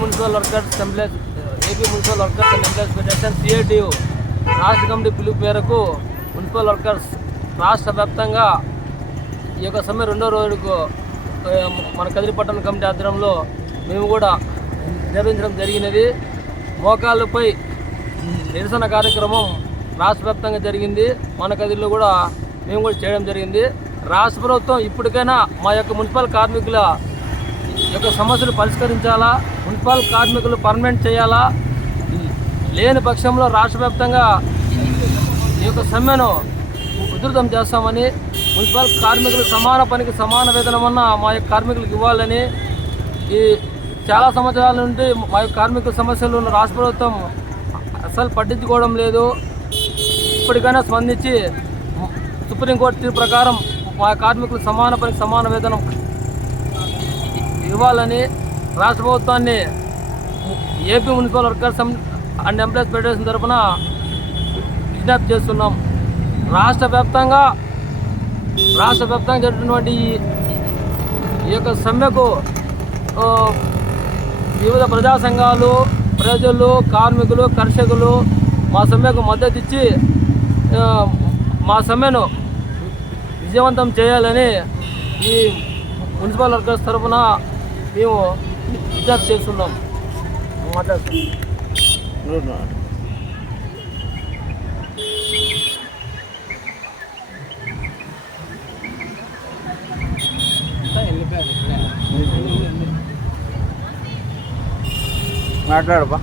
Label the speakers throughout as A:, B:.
A: Municipal workers employees AP municipal workers and employees federation CITU రాష్ట్ర committee పిలుపు మేరకు municipal workers రాష్ట్ర వ్యాప్తంగా ఈ యొక్క సమ్మె రెండో రోజుకు మన కదిరిపట్టణ కమిటీ ఆధ్వర్యంలో మేము కూడా నిర్వహించడం జరిగినది. మోకాళ్ళపై నిరసన కార్యక్రమం రాష్ట్ర వ్యాప్తంగా జరిగింది. మన కదిరిలో కూడా మేము కూడా చేయడం జరిగింది. రాష్ట్ర ప్రభుత్వం ఇప్పటికైనా మా యొక్క మున్సిపల్ కార్మికుల యొక్క సమస్యలు పరిష్కరించాలా? మున్సిపల్ కార్మికులు పర్మనెంట్ చేయాలా? లేని పక్షంలో రాష్ట్ర వ్యాప్తంగా ఈ యొక్క సమ్మెను ఉధృతం చేస్తామని మున్సిపల్ కార్మికులు సమాన పనికి సమాన వేతనమన్న మా యొక్క కార్మికులకు ఇవ్వాలని ఈ చాలా సంవత్సరాల నుండి మా యొక్క కార్మికుల సమస్యలు ఉన్న రాష్ట్ర ప్రభుత్వం అసలు పట్టించుకోవడం లేదు. ఇప్పటికైనా స్పందించి సుప్రీంకోర్టు తీర్పు ప్రకారం మా కార్మికులు సమాన పనికి సమాన వేతనం ఇవ్వాలని రాష్ట్ర ప్రభుత్వాన్ని AP municipal workers and employees federation తరఫున విజ్ఞప్తి చేస్తున్నాం. రాష్ట్ర వ్యాప్తంగా రాష్ట్ర వ్యాప్తంగా జరిగినటువంటి ఈ- యొక్క సమ్మెకు వివిధ ప్రజా సంఘాలు ప్రజలు కార్మికులు కర్షకులు మా సమ్మెకు మద్దతు ఇచ్చి మా సమ్మెను విజయవంతం చేయాలని ఈ మున్సిపల్ వర్కర్స్ తరఫున మేము విజ్ఞప్తి చేస్తున్నాం. మాట్లాడుతున్నాం మాట్లాడబా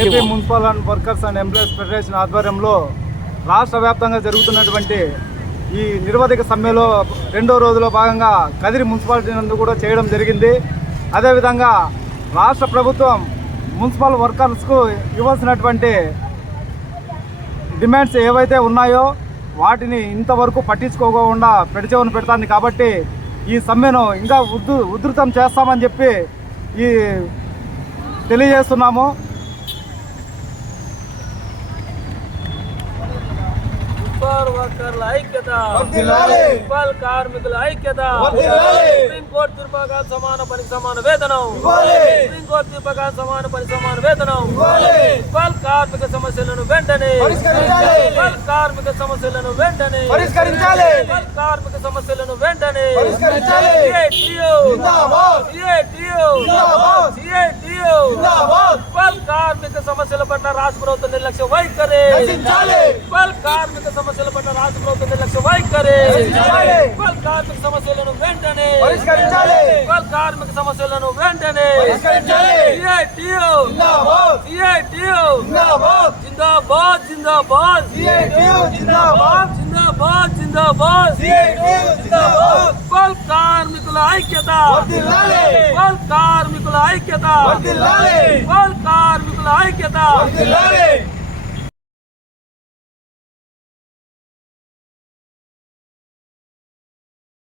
A: AP municipal and workers and employees federation ఆధ్వర్యంలో రాష్ట్ర వ్యాప్తంగా జరుగుతున్నటువంటి ఈ నిరవధిక సమ్మెలో రెండో రోజులో భాగంగా కదిరి మున్సిపాలిటీ నందు కూడా చేయడం జరిగింది. అదేవిధంగా రాష్ట్ర ప్రభుత్వం మున్సిపల్ వర్కర్స్కు ఇవ్వాల్సినటువంటి డిమాండ్స్ ఏవైతే ఉన్నాయో వాటిని ఇంతవరకు పట్టించుకోకుండా పెడిచేవని పెడతాను కాబట్టి ఈ సమ్మెను ఇంకా ఉధృ ఉధృతం చేస్తామని చెప్పి ఈ తెలియజేస్తున్నాము.
B: మున్సిపల్ వర్కర్ల ఐక్యత. మున్సిపల్ కార్మికుల ఐక్యత. తీర్పు ప్రకారం సమాన పనికి సమాన వేతనం. ఇవ్వాలి. తీర్పు ప్రకారం సమాన పనికి సమాన వేతనం. ఇవ్వాలి. కార్మిక సమస్యలను వెంటనే.
C: మున్సిపల్
B: కార్మిక సమస్యలను వెంటనే.
C: పరిష్కరించాలి.
B: కార్మిక సమస్యలను వెంటనే.
C: పరిష్కరించాలి.
B: కార్మిక సమస్యల పట్ల రాష్ట్ర ప్రభుత్వం నిర్లక్ష్య వైఖరి. కార్మిక సమస్యల పట్ల రాష్ట్ర ప్రభుత్వం నిర్లక్ష్య వైఖరి కార్మిక సమస్యలను వెంటనే కార్మిక సమస్యలను వెంటనే.
C: జిందాబాద్.
B: జిందాబాద్. జిందాబాద్ జిందాబాద్ జిందాబాద్.
C: మున్సిపల్
B: కార్మికుల ఐక్యత.
C: మున్సిపల్
B: కార్మికుల ఐక్యత.
C: మున్సిపల్
B: కార్మికుల ఐక్యత.